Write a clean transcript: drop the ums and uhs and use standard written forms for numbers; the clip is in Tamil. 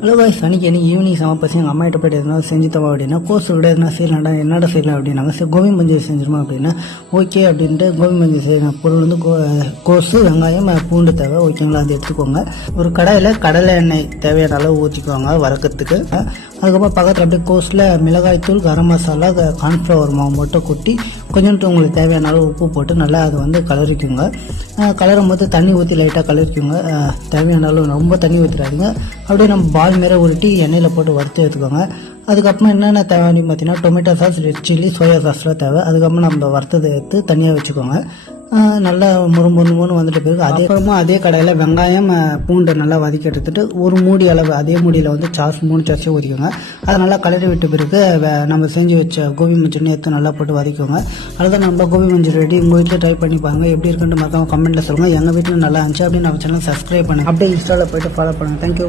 ஹலோ பாய்ஸ், அன்றைக்கி ஈவினிங் செம பசங்க எங்கள் அம்மா கிட்ட போய்ட்டு எதுனா செஞ்சு தவா அப்படின்னா கோஸ் விட எதுனா செய்யலாம்டா, என்னடா செய்யலாம் அப்படின்னாங்க. சரி கோபி மஞ்சள் செஞ்சிருமா அப்படின்னா ஓகே அப்படின்ட்டு கோபி மஞ்சள் செய்யணும். பொருள் வந்து கோஸு, வெங்காயம், பூண்டு தேவை. ஓகேங்களா, அது எடுத்துக்கோங்க. ஒரு கடாயில் கடலை எண்ணெய் தேவையான அளவு ஊற்றிக்குவாங்க வறுக்கிறதுக்கு. அதுக்கப்புறம் பக்கத்தில் அப்படியே கோஸில் மிளகாய்த்தூள், கரம் மசாலா, கார்ன்ஃப்ளவர் மாவு மட்டும் கொட்டி கொஞ்சோண்டு உங்களுக்கு தேவையான அளவு உப்பு போட்டு நல்லா அதை வந்து கலரிக்குங்க. கலரும் போது தண்ணி ஊற்றி லைட்டாக கலரிக்குங்க. தேவையான அளவு ரொம்ப தண்ணி ஊற்றிடாதீங்க. அப்படியே நம்ம பால் மாரி உருட்டி எண்ணெயில் போட்டு வறுத்து எடுத்துக்கோங்க. அதுக்கப்புறம் என்னென்ன தேவை அப்படின்னு பார்த்தீங்கன்னா tomato sauce, red chilli, soya சாஸ்லாம் தேவை. அதுக்கப்புறம் நம்ம வறுத்ததை எடுத்து தனியாக வச்சுக்கோங்க. நல்லா முறுமுறு வந்துட்டு பிறகு அதுக்கப்புறமா அதே கடையில் வெங்காயம், பூண்டை நல்லா வதக்கி எடுத்துட்டு ஒரு மூடி அளவு அதே மூடியில் வந்து சாஸ் 3 சாஸையும் ஊற்றிக்கோங்க. அதை நல்லா கலரி விட்ட பிறகு நம்ம செஞ்சு வச்ச கோபி மஞ்சள் எடுத்து நல்லா போட்டு வதக்கிக்கோங்க. அதுதான் நம்ம கோபி மஞ்சள் ரெடி. உங்கள் வீட்டில் ட்ரை பண்ணி பாருங்கள். எப்படி இருக்குன்னு மறக்காம கமெண்ட்டில் சொல்லுங்கள். எங்கள் வீட்டில் நல்லா இருந்துச்சு அப்படின்னு நம்ம சேனல் சப்ஸ்கிரைப் பண்ணுங்கள். அப்படியே இன்ஸ்டாவில் போய்ட்டு ஃபாலோ பண்ணுங்கள். தேங்க்யூ.